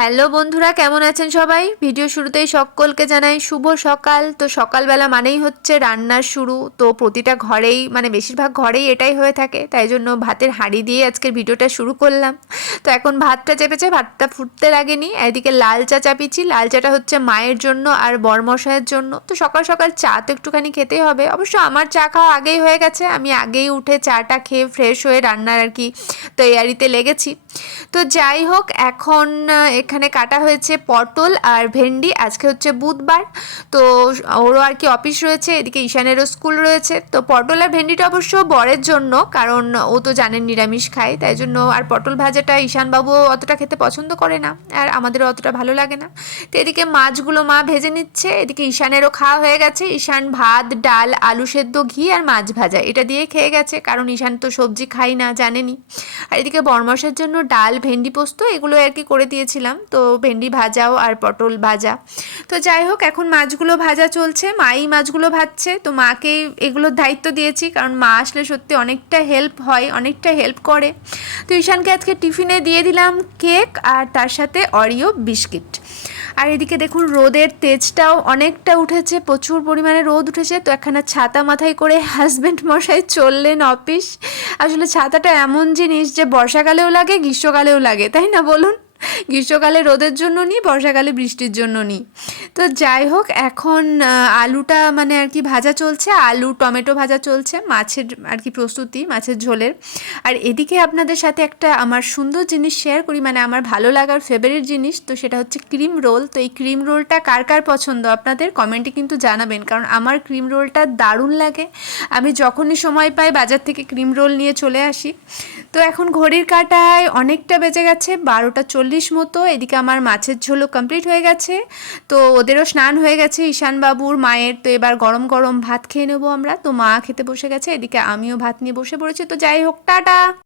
Hello বন্ধুরা, কেমন আছেন সবাই? ভিডিও শুরুতেই সকলকে জানাই শুভ সকাল। তো সকালবেলা মানেই হচ্ছে রান্নার শুরু। তো প্রতিটা ঘরেই মানে বেশিরভাগ ঘরেই এটাই হয়ে থাকে। তাই জন্য ভাতের হাঁড়ি দিয়ে আজকের ভিডিওটা শুরু করলাম। তো এখন ভাতটা চেপেছে, ভাতটা ফুটতে লাগেনি। এদিকে লাল চা চাপিয়েছি। লাল চাটা হচ্ছে মায়ের জন্য আর বরমশাইয়ের জন্য। তো সকাল সকাল চা তো একটুখানি খেতেই হবে। অবশ্য আমার চা খাওয়া আগেই হয়ে গেছে। আমি আগেই উঠে চাটা খেয়ে ফ্রেশ হয়ে রান্নার আর কি তৈয়ারিতে লেগেছি। তো যাই হোক, এখন এখানে কাটা হয়েছে পটল আর ভেন্ডি, আজকে হচ্ছে বুধবার। তো ওরও আর কি অফিস রয়েছে, এদিকে ঈশানেরও স্কুল রয়েছে। তো পটল আর ভেন্ডিটা অবশ্য বরের জন্য, কারণ ও তো জানেন নিরামিষ খায়, তাই জন্য আর পটল ভাজাটা ঈশানবাবু অতটা খেতে পছন্দ করে না, আর আমাদেরও অতটা ভালো লাগে না। তো এদিকে মাছগুলো মা ভেজে নিচ্ছে, এদিকে ঈশানেরও খাওয়া হয়ে গেছে। ঈশান ভাত, ডাল, আলু সেদ্ধ, ঘি আর মাছ ভাজা, এটা দিয়ে খেয়ে গেছে, কারণ ঈশান তো সবজি খাই না, জানেনি। আর এদিকে বরমাসের জন্য ডাল, ভেন্ডি পোস্ত এগুলো আর কি করে দিয়েছিলাম। তো ভেন্ডি ভাজাও আর পটল ভাজা। তো যাই হোক, এখন মাছগুলো ভাজা চলছে। মাই মাছগুলো ভাজছে। তো মাকে এগুলোর দায়িত্ব দিয়েছি, কারণ মা আসলে সত্যি অনেকটা হেল্প হয়, অনেকটা হেল্প করে। তো ঈশানকে আজকে টিফিনে দিয়ে দিলাম কেক আর তার সাথে অরিও বিস্কিট। আর এদিকে দেখুন, রোদের তেজটাও অনেকটা উঠেছে, প্রচুর পরিমাণে রোদ উঠেছে। তো একখানা ছাতা মাথায় করে হাজব্যান্ড মশাই চললেন অফিস আসলে ছাতাটা এমন জিনিস যে বর্ষাকালেও লাগে, গ্রীষ্মকালেও লাগে, তাই না বলুন? গ্রীষ্মকালে রোদের জন্য নিই বর্ষাকালে বৃষ্টির জন্য নিই তো যাই হোক, এখন আলুটা মানে আর কি ভাজা চলছে, আলু, টমেটো ভাজা চলছে, মাছের আর কি প্রস্তুতি, মাছের ঝোলের। আর এদিকে আপনাদের সাথে একটা আমার সুন্দর জিনিস শেয়ার করি মানে আমার ভালো লাগার ফেভারিট জিনিস, তো সেটা হচ্ছে ক্রিম রোল তো এই ক্রিম রোলটা কার কার পছন্দ আপনাদের কমেন্টে কিন্তু জানাবেন, কারণ আমার ক্রিম রোলটা দারুণ লাগে। আমি যখনই সময় পাই বাজার থেকে ক্রিম রোল নিয়ে চলে আসি। তো এখন ঘড়ির কাটায় অনেকটা বেজে গেছে, বারোটা চল্লিশ মতো, এদিকে আমার মাছের ঝোলও কমপ্লিট হয়ে গেছে। তো ওদেরও স্নান হয়ে গেছে ঈশানবাবুর মায়ের। তো এবার গরম গরম ভাত খেয়ে নেব আমরা। তো মা খেতে বসে গেছে, এদিকে আমিও ভাত নিয়ে বসে পড়েছি। তো যাই হোক, টাটা!